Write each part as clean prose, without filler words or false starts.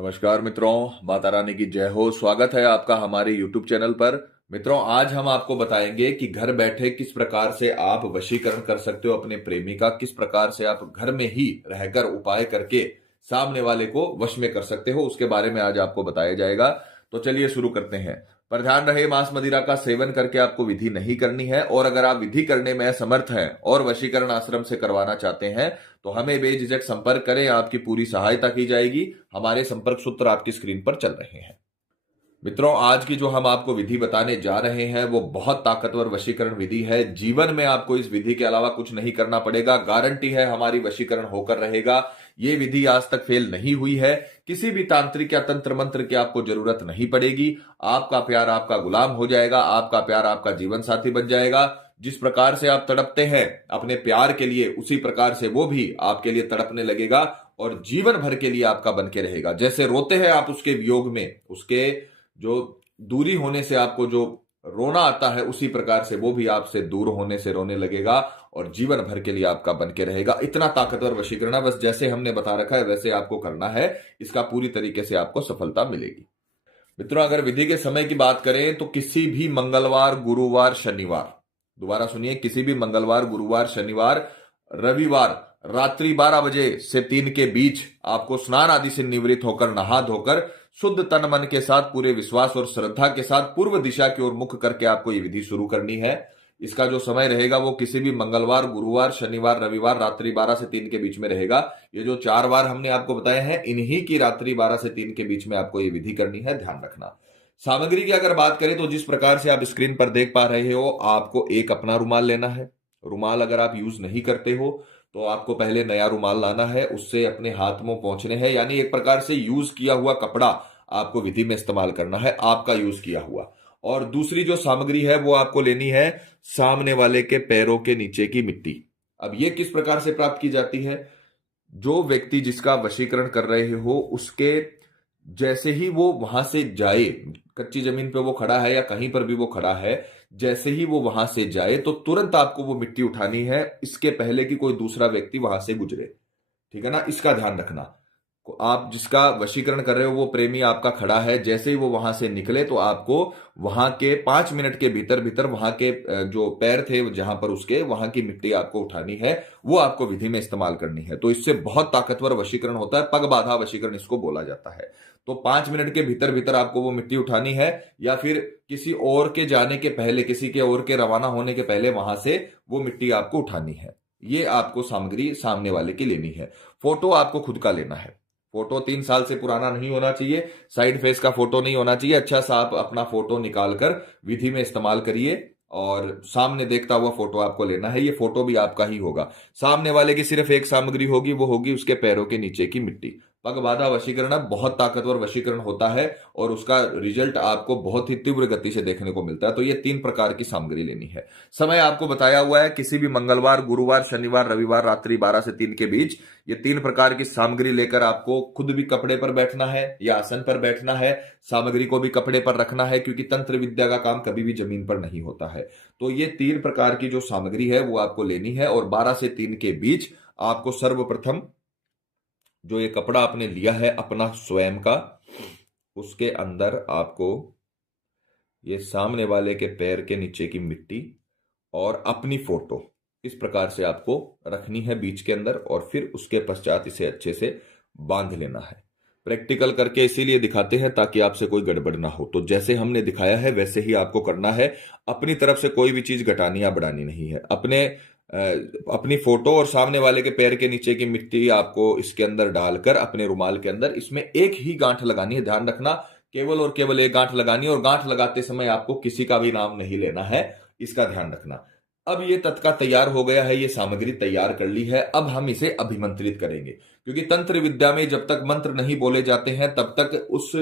नमस्कार मित्रों, माता रानी की जय हो। स्वागत है आपका हमारे YouTube चैनल पर। मित्रों, आज हम आपको बताएंगे कि घर बैठे किस प्रकार से आप वशीकरण कर सकते हो अपने प्रेमी का, किस प्रकार से आप घर में ही रहकर उपाय करके सामने वाले को वश में कर सकते हो, उसके बारे में आज आपको बताया जाएगा। तो चलिए शुरू करते हैं। पर ध्यान रहे, मांस मदिरा का सेवन करके आपको विधि नहीं करनी है, और अगर आप विधि करने में असमर्थ हैं और वशीकरण आश्रम से करवाना चाहते हैं तो हमें बेझिझक संपर्क करें, आपकी पूरी सहायता की जाएगी। हमारे संपर्क सूत्र आपकी स्क्रीन पर चल रहे हैं। मित्रों, आज की जो हम आपको विधि बताने जा रहे हैं वो बहुत ताकतवर वशीकरण विधि है। जीवन में आपको इस विधि के अलावा कुछ नहीं करना पड़ेगा। गारंटी है हमारी वशीकरण होकर रहेगा। ये विधि आज तक फेल नहीं हुई है। किसी भी तांत्रिक या तंत्र मंत्र की आपको जरूरत नहीं पड़ेगी। आपका प्यार आपका गुलाम हो जाएगा, आपका प्यार आपका जीवन साथी बन जाएगा। जिस प्रकार से आप तड़पते हैं अपने प्यार के लिए, उसी प्रकार से वो भी आपके लिए तड़पने लगेगा और जीवन भर के लिए आपका बन के रहेगा। जैसे रोते हैं आप उसके वियोग में, उसके जो दूरी होने से आपको जो रोना आता है, उसी प्रकार से वो भी आपसे दूर होने से रोने लगेगा और जीवन भर के लिए आपका बन के रहेगा। इतना ताकतवर वशीकरण है। बस जैसे हमने बता रखा है वैसे आपको करना है, इसका पूरी तरीके से आपको सफलता मिलेगी। मित्रों, अगर विधि के समय की बात करें तो किसी भी मंगलवार, गुरुवार, शनिवार, दोबारा सुनिए, किसी भी मंगलवार, गुरुवार, शनिवार, रविवार रात्रि 12 बजे से 3 के बीच आपको स्नान आदि से निवृत्त होकर, नहा धोकर, शुद्ध तन मन के साथ, पूरे विश्वास और श्रद्धा के साथ पूर्व दिशा की ओर मुख करके आपको यह विधि शुरू करनी है। इसका जो समय रहेगा वो किसी भी मंगलवार, गुरुवार, शनिवार, रविवार रात्रि 12 से 3 के बीच में रहेगा। ये जो 4 बार हमने आपको बताए हैं, इन्हीं की रात्रि 12 से 3 के बीच में आपको ये विधि करनी है, ध्यान रखना। सामग्री की अगर बात करें तो जिस प्रकार से आप स्क्रीन पर देख पा रहे हो, आपको एक अपना रुमाल लेना है। रुमाल अगर आप यूज नहीं करते हो तो आपको पहले नया रुमाल लाना है, उससे अपने हाथ मुंह पोंछने हैं, यानी एक प्रकार से यूज किया हुआ कपड़ा आपको विधि में इस्तेमाल करना है, आपका यूज किया हुआ। और दूसरी जो सामग्री है वो आपको लेनी है सामने वाले के पैरों के नीचे की मिट्टी। अब ये किस प्रकार से प्राप्त की जाती है? जो व्यक्ति जिसका वशीकरण कर रहे हो, उसके जैसे ही वो वहां से जाए, कच्ची जमीन पे वो खड़ा है या कहीं पर भी वो खड़ा है, जैसे ही वो वहां से जाए तो तुरंत आपको वो मिट्टी उठानी है, इसके पहले कि कोई दूसरा व्यक्ति वहां से गुजरे। ठीक है ना, इसका ध्यान रखना। आप जिसका वशीकरण कर रहे हो वो प्रेमी आपका खड़ा है, जैसे ही वो वहां से निकले तो आपको वहां के 5 मिनट के भीतर भीतर वहां के जो पैर थे जहां पर उसके, वहां की मिट्टी आपको उठानी है, वो आपको विधि में इस्तेमाल करनी है। तो इससे बहुत ताकतवर वशीकरण होता है, पग बाधा वशीकरण इसको बोला जाता है। तो 5 मिनट के भीतर भीतर आपको वो मिट्टी उठानी है, या फिर किसी और के जाने के पहले, किसी के और के रवाना होने के पहले वहां से वो मिट्टी आपको उठानी है। ये आपको सामग्री सामने वाले की लेनी है। फोटो आपको खुद का लेना है। फोटो 3 साल से पुराना नहीं होना चाहिए, साइड फेस का फोटो नहीं होना चाहिए। अच्छा सा आप अपना फोटो निकालकर विधि में इस्तेमाल करिए, और सामने देखता हुआ फोटो आपको लेना है। ये फोटो भी आपका ही होगा। सामने वाले की सिर्फ एक सामग्री होगी, वो होगी उसके पैरों के नीचे की मिट्टी। पग बाधा वशीकरण बहुत ताकतवर वशीकरण होता है और उसका रिजल्ट आपको बहुत ही तीव्र गति से देखने को मिलता है। तो ये 3 प्रकार की सामग्री लेनी है। समय आपको बताया हुआ है, किसी भी मंगलवार, गुरुवार, शनिवार, रविवार रात्रि 12 से 3 के बीच ये 3 प्रकार की सामग्री लेकर आपको खुद भी कपड़े पर बैठना है या आसन पर बैठना है। सामग्री को भी कपड़े पर रखना है, क्योंकि तंत्र विद्या का काम कभी भी जमीन पर नहीं होता है। तो ये 3 प्रकार की जो सामग्री है वो आपको लेनी है, और 12 से 3 के बीच आपको सर्वप्रथम जो ये कपड़ा आपने लिया है अपना स्वयं का, उसके अंदर आपको ये सामने वाले के पैर के नीचे की मिट्टी और अपनी फोटो इस प्रकार से आपको रखनी है बीच के अंदर, और फिर उसके पश्चात इसे अच्छे से बांध लेना है। प्रैक्टिकल करके इसीलिए दिखाते हैं ताकि आपसे कोई गड़बड़ ना हो। तो जैसे हमने दिखाया है वैसे ही आपको करना है। अपनी तरफ से कोई भी चीज घटानी या बढ़ानी नहीं है। अपनी फोटो और सामने वाले के पैर के नीचे की मिट्टी आपको इसके अंदर डालकर अपने रुमाल के अंदर इसमें एक ही गांठ लगानी है। ध्यान रखना, केवल और केवल एक गांठ लगानी है, और गांठ लगाते समय आपको किसी का भी नाम नहीं लेना है, इसका ध्यान रखना। अब ये तत्का तैयार हो गया है, ये सामग्री तैयार कर ली है। अब हम इसे अभिमंत्रित करेंगे, क्योंकि तंत्र विद्या में जब तक मंत्र नहीं बोले जाते हैं तब तक उस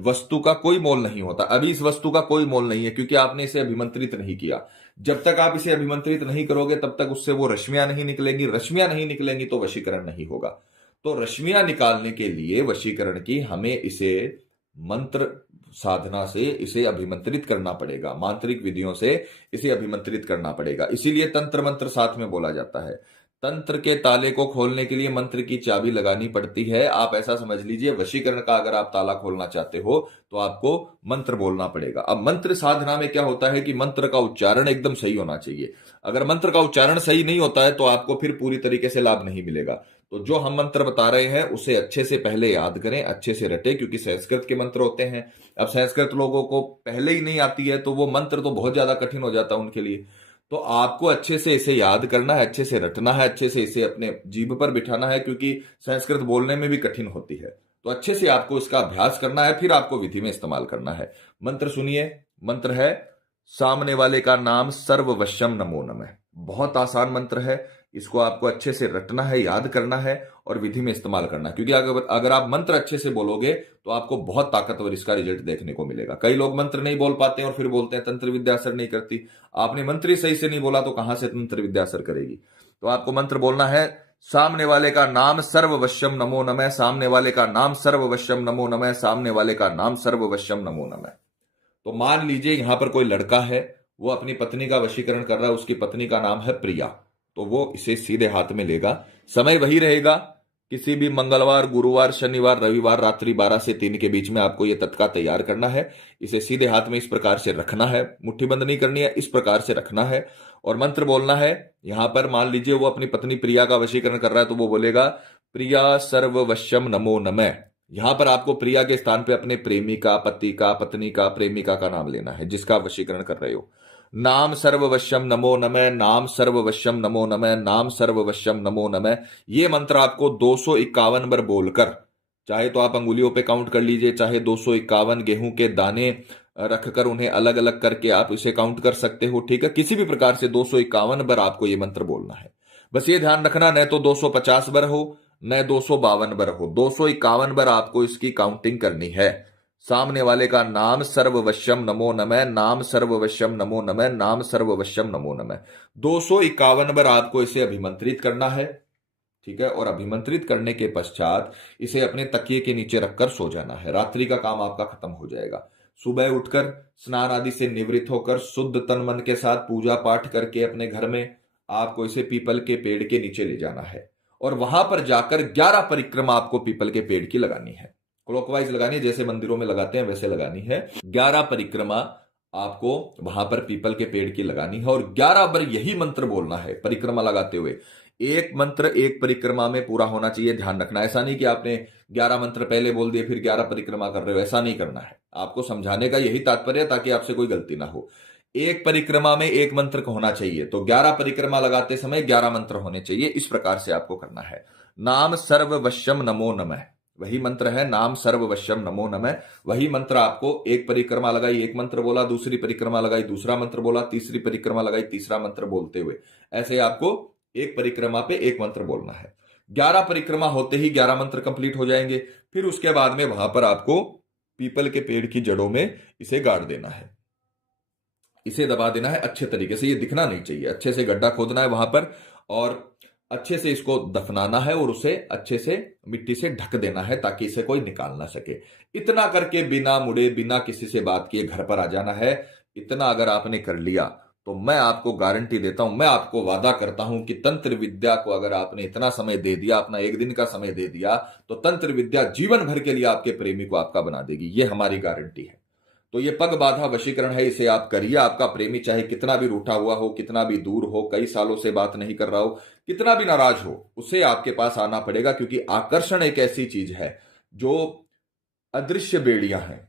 वस्तु का कोई मोल नहीं होता। अभी इस वस्तु का कोई मोल नहीं है, क्योंकि आपने इसे अभिमंत्रित नहीं किया। जब तक आप इसे अभिमंत्रित नहीं करोगे तब तक उससे वो रश्मियां नहीं निकलेंगी। रश्मियां नहीं निकलेंगी तो वशीकरण नहीं होगा। तो रश्मियां निकालने के लिए वशीकरण की हमें इसे मंत्र साधना से इसे अभिमंत्रित करना पड़ेगा, मांत्रिक विधियों से इसे अभिमंत्रित करना पड़ेगा। इसीलिए तंत्र मंत्र साथ में बोला जाता है। तंत्र के ताले को खोलने के लिए मंत्र की चाबी लगानी पड़ती है। आप ऐसा समझ लीजिए, वशीकरण का अगर आप ताला खोलना चाहते हो तो आपको मंत्र बोलना पड़ेगा। अब मंत्र साधना में क्या होता है कि मंत्र का उच्चारण एकदम सही होना चाहिए। अगर मंत्र का उच्चारण सही नहीं होता है तो आपको फिर पूरी तरीके से लाभ नहीं मिलेगा। तो जो हम मंत्र बता रहे हैं उसे अच्छे से पहले याद करें, अच्छे से रटे, क्योंकि संस्कृत के मंत्र होते हैं। अब संस्कृत लोगों को पहले ही नहीं आती है तो वो मंत्र तो बहुत ज्यादा कठिन हो जाता है उनके लिए। तो आपको अच्छे से इसे याद करना है, अच्छे से रटना है, अच्छे से इसे अपने जीभ पर बिठाना है, क्योंकि संस्कृत बोलने में भी कठिन होती है। तो अच्छे से आपको इसका अभ्यास करना है, फिर आपको विधि में इस्तेमाल करना है। मंत्र सुनिए। मंत्र है, सामने वाले का नाम सर्ववश्यम नमो नमः। बहुत आसान मंत्र है। इसको आपको अच्छे से रटना है, याद करना है और विधि में इस्तेमाल करना है, क्योंकि अगर आप मंत्र अच्छे से बोलोगे तो आपको बहुत ताकतवर इसका रिजल्ट देखने को मिलेगा। कई लोग मंत्र नहीं बोल पाते हैं और फिर बोलते हैं तंत्र विद्या असर नहीं करती। आपने मंत्र ही सही से नहीं बोला तो कहां से तंत्र विद्या असर करेगी। तो आपको मंत्र बोलना है, सामने वाले का नाम सर्ववश्यम नमो नमः, सामने वाले का नाम सर्ववश्यम नमो नमः, सामने वाले का नाम सर्ववश्यम नमो नमः। तो मान लीजिए यहां पर कोई लड़का है, वो अपनी पत्नी का वशीकरण कर रहा है, उसकी पत्नी का नाम है प्रिया। तो वो इसे सीधे हाथ में लेगा, समय वही रहेगा, किसी भी मंगलवार, गुरुवार, शनिवार, रविवार रात्रि 12 से 3 के बीच में आपको यह तत्का तैयार करना है। इसे सीधे हाथ में इस प्रकार से रखना है, मुट्ठी बंद नहीं करनी है, इस प्रकार से रखना है और मंत्र बोलना है। यहां पर मान लीजिए वो अपनी पत्नी प्रिया का वशीकरण कर रहा है तो वो बोलेगा, प्रिया सर्ववश्यम नमो नमः। यहां पर आपको प्रिया के स्थान पे अपने प्रेमिका, पति का, पत्नी का, प्रेमिका का नाम लेना है जिसका वशीकरण कर रहे हो। नाम सर्ववश्यम नमो नमः, नाम सर्ववश्यम नमो नमः, नाम सर्ववश्यम नमो नमः। ये मंत्र आपको 251 बार बोलकर, चाहे तो आप अंगुलियों पे काउंट कर लीजिए, चाहे 251 गेहूं के दाने रखकर उन्हें अलग अलग करके आप इसे काउंट कर सकते हो। ठीक है, किसी भी प्रकार से 251 बार आपको ये मंत्र बोलना है। बस ये ध्यान रखना, न तो 250 बार हो न 252 बार हो, 251 बार आपको इसकी काउंटिंग करनी है। सामने वाले का नाम सर्ववश्यम नमो नमः, नाम सर्ववश्यम नमो नमः, नाम सर्ववश्यम नमो नमः। 251 बार आपको इसे अभिमंत्रित करना है। ठीक है, और अभिमंत्रित करने के पश्चात इसे अपने तकिए के नीचे रखकर सो जाना है। रात्रि का काम आपका खत्म हो जाएगा। सुबह उठकर स्नान आदि से निवृत्त होकर शुद्ध तन मन के साथ पूजा पाठ करके अपने घर में आपको इसे पीपल के पेड़ के नीचे ले जाना है और वहां पर जाकर 11 परिक्रमा आपको पीपल के पेड़ की लगानी है। क्लॉकवाइज लगानी है, जैसे मंदिरों में लगाते हैं वैसे लगानी है। 11 परिक्रमा आपको वहां पर पीपल के पेड़ की लगानी है और 11 बार यही मंत्र बोलना है परिक्रमा लगाते हुए। एक मंत्र एक परिक्रमा में पूरा होना चाहिए, ध्यान रखना। ऐसा नहीं कि आपने 11 मंत्र पहले बोल दिए फिर 11 परिक्रमा कर रहे हो, ऐसा नहीं करना है। आपको समझाने का यही तात्पर्य है ताकि आपसे कोई गलती ना हो। एक परिक्रमा में एक मंत्र होना चाहिए, तो 11 परिक्रमा लगाते समय 11 मंत्र होने चाहिए। इस प्रकार से आपको करना है। नाम सर्ववश्यम नमो नमः, वही मंत्र है, नाम सर्ववश्यम नमो नमः। वही मंत्र आपको एक परिक्रमा लगाई एक मंत्र बोला, दूसरी परिक्रमा लगाई दूसरा मंत्र बोला, तीसरी परिक्रमा लगाई तीसरा मंत्र बोलते हुए, ऐसे आपको एक परिक्रमा पे एक मंत्र बोलना है। 11 परिक्रमा होते ही 11 मंत्र कंप्लीट हो जाएंगे। फिर उसके बाद में वहां पर आपको पीपल के पेड़ की जड़ों में इसे गाड़ देना है, इसे दबा देना है अच्छे तरीके से। ये दिखना नहीं चाहिए, अच्छे से गड्ढा खोदना है वहां पर और अच्छे से इसको दफनाना है और उसे अच्छे से मिट्टी से ढक देना है ताकि इसे कोई निकाल ना सके। इतना करके बिना मुड़े बिना किसी से बात किए घर पर आ जाना है। इतना अगर आपने कर लिया तो मैं आपको गारंटी देता हूं, मैं आपको वादा करता हूं कि तंत्र विद्या को अगर आपने इतना समय दे दिया, अपना एक दिन का समय दे दिया, तो तंत्र विद्या जीवन भर के लिए आपके प्रेमी को आपका बना देगी। ये हमारी गारंटी है। तो ये पग बाधा वशीकरण है, इसे आप करिए। आपका प्रेमी चाहे कितना भी रूठा हुआ हो, कितना भी दूर हो, कई सालों से बात नहीं कर रहा हो, कितना भी नाराज हो, उसे आपके पास आना पड़ेगा, क्योंकि आकर्षण एक ऐसी चीज है जो अदृश्य बेड़ियां हैं।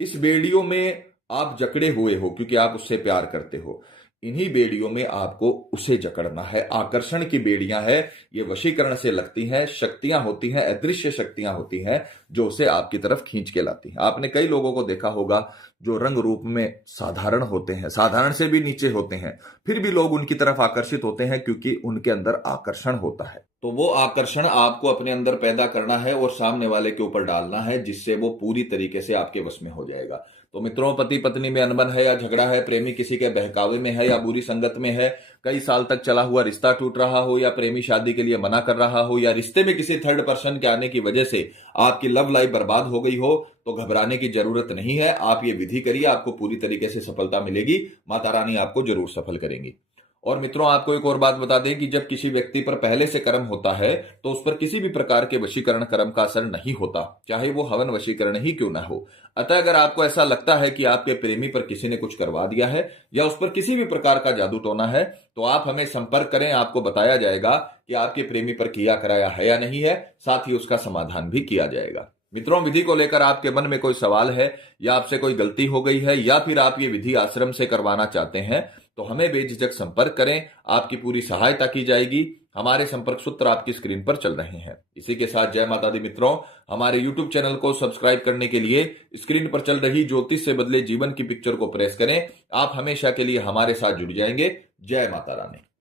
इस बेड़ियों में आप जकड़े हुए हो क्योंकि आप उससे प्यार करते हो। इन्हीं बेड़ियों में आपको उसे जकड़ना है। आकर्षण की बेड़ियां हैं, ये वशीकरण से लगती हैं, शक्तियां होती हैं, अदृश्य शक्तियां होती हैं जो उसे आपकी तरफ खींच के लाती हैं। आपने कई लोगों को देखा होगा जो रंग रूप में साधारण होते हैं, साधारण से भी नीचे होते हैं, फिर भी लोग उनकी तरफ आकर्षित होते हैं क्योंकि उनके अंदर आकर्षण होता है। तो वो आकर्षण आपको अपने अंदर पैदा करना है और सामने वाले के ऊपर डालना है, जिससे वो पूरी तरीके से आपके वश में हो जाएगा। तो मित्रों, पति पत्नी में अनबन है या झगड़ा है, प्रेमी किसी के बहकावे में है या बुरी संगत में है, कई साल तक चला हुआ रिश्ता टूट रहा हो या प्रेमी शादी के लिए मना कर रहा हो या रिश्ते में किसी थर्ड पर्सन के आने की वजह से आपकी लव लाइफ बर्बाद हो गई हो, तो घबराने की जरूरत नहीं है। आप ये विधि करिए, आपको पूरी तरीके से सफलता मिलेगी। माता रानी आपको जरूर सफल करेंगी। और मित्रों, आपको एक और बात बता दें कि जब किसी व्यक्ति पर पहले से कर्म होता है तो उस पर किसी भी प्रकार के वशीकरण कर्म का असर नहीं होता, चाहे वो हवन वशीकरण ही क्यों ना हो। अतः अगर आपको ऐसा लगता है कि आपके प्रेमी पर किसी ने कुछ करवा दिया है या उस पर किसी भी प्रकार का जादू टोना है, तो आप हमें संपर्क करें। आपको बताया जाएगा कि आपके प्रेमी पर किया कराया है या नहीं है, साथ ही उसका समाधान भी किया जाएगा। मित्रों, विधि को लेकर आपके मन में कोई सवाल है या आपसे कोई गलती हो गई है या फिर आप ये विधि आश्रम से करवाना चाहते हैं, तो हमें बेझिझक संपर्क करें। आपकी पूरी सहायता की जाएगी। हमारे संपर्क सूत्र आपकी स्क्रीन पर चल रहे हैं। इसी के साथ जय माता दी मित्रों, हमारे YouTube चैनल को सब्सक्राइब करने के लिए स्क्रीन पर चल रही ज्योतिष से बदले जीवन की पिक्चर को प्रेस करें। आप हमेशा के लिए हमारे साथ जुड़ जाएंगे। जय माता रानी।